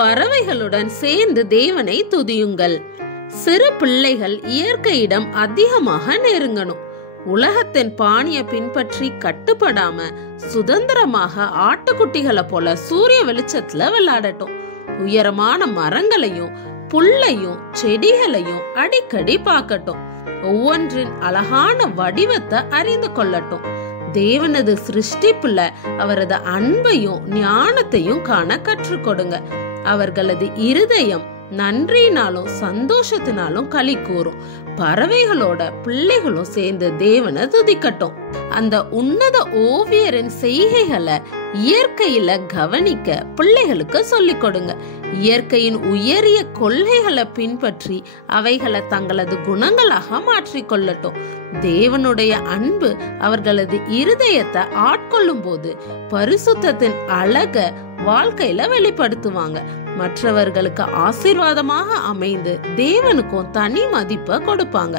பறவைகளுடன் சேர்ந்து தேவனை துதியுங்கள். சிறு பிள்ளைகள் இயற்கையிடம் அதிகமாக நெருங்கணும். உலகத்தின் பாணிய பின்பற்றி கட்டுப்படாம சுதந்திரமாக ஆட்டுக்குட்டிகளை போல சூரிய வெளிச்சத்துல விளையாடட்டும். உயரமான மரங்களையும் புல்லையும் செடிகளையும் அடிக்கடி பார்க்கட்டும். ஒவ்வொன்றின் அழகான வடிவத்தை அறிந்து கொள்ளட்டும். தேவனது சிருஷ்டிப்புல அவரது அன்பையும் ஞானத்தையும் காண கற்றுக் கொடுங்க. அவர்களது இருதயம் நன்றியினாலும் சந்தோஷத்தினாலும் களி கூறும். பறவைகளோட பிள்ளைகளும் சேர்ந்து தேவனை துதிக்கட்டும். அந்த உன்னத ஓவியரின் செய்கைகளை இயற்கையில கவனிக்க பிள்ளைகளுக்கு சொல்லிக் கொடுங்க. இயற்கையின் உயரிய கொள்கைகளை பின்பற்றி அவைகளை தங்களது குணங்களாக மாற்றிக்கொள்ளட்டும். தேவனுடைய அன்பு அவர்களது இருதயத்தை ஆட்கொள்ளும் போது பரிசுத்தத்தின் அழக வாழ்க்கையில வெளிப்படுத்துவாங்க. மற்றவர்களுக்கு ஆசீர்வாதமாக அமைந்து தேவனுக்கும் தனி மதிப்பை கொடுப்பாங்க.